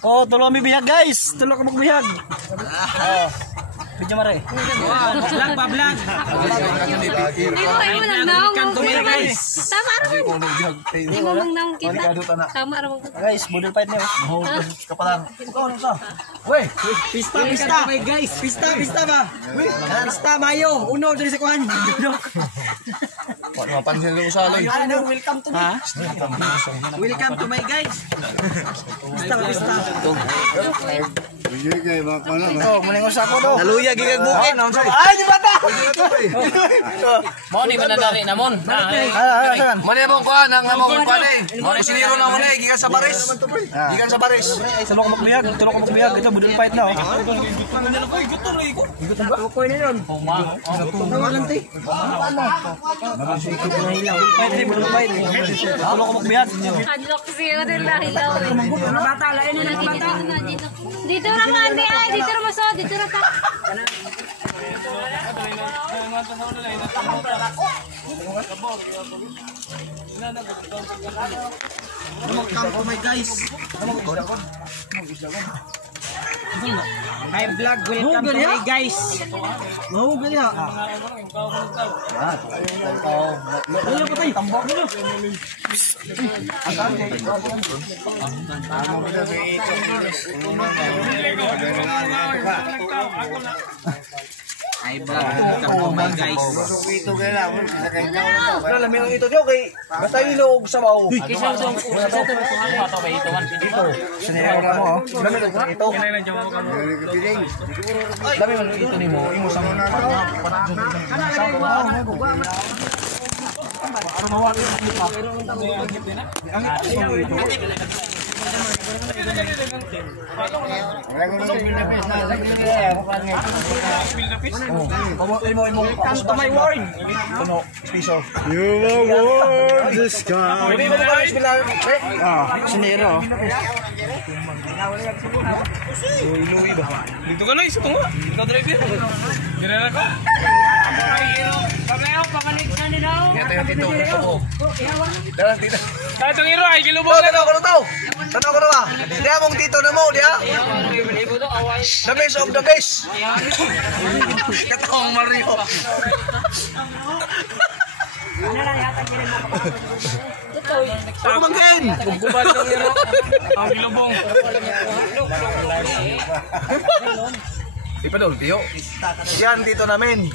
Oh, tulong kami bihag guys. Tulong ka magbihag. Oh. Video mare. Vlog pa vlog. Ay mo lang naong. Guys. Tama raman. Ay mo lang naong kita. Tama raman. Guys, model fight niyo. Kapalan. Ikaw ano sa? Wey, pista guys. Pista ba? Pista mayo. Uno diri sa kuan. Ano mapansin ko sa alay. Welcome to me. Welcome to my guys. Pista. Oh, mulingos ako do. Naluya gigag bukid. Ay, di bata. Mo ni mananari namon. Mo ni mong kuan ang among pare. Mo ni siniro na mo ni gikan sa Paris. Gikan sa Paris. Tulong ka magbihag. Ito model fight na oh. Tukoy na yun. Tulong ka magbihag. Hadlock siya din lang ilaw. Bata lain na bata. Dito raman di ay dito ra maso dito ra ta. Welcome to my guys. Hi vlog, welcome to my guys. Mau gali ha. Wala pa tayo tambak mo. Hi vlog, welcome to my guys. Ito kaya Wala mi ito dio kay basta ilog sa bawo. Kisa sa ato ba ito man dito. Sinira mo oh. Dami ito. Dami man ito nimo. Imo sa mga come to my world. Puno, piso. You are the sky. Sinero. Dito ka na isa tunga. Ikaw driver. Ginala ko. Paglayo pakanig sa ni daw. Ito yung tito ko. Kaya itong hero ay kilubog na daw. Tanaw ko na ba? Diya mong tito na mo, diya? The best of the best. Katawang Mario. Ako mangkin. Gubad ng hero. Ang kilubong. Ipadol, tiyo. Yan, tito namin.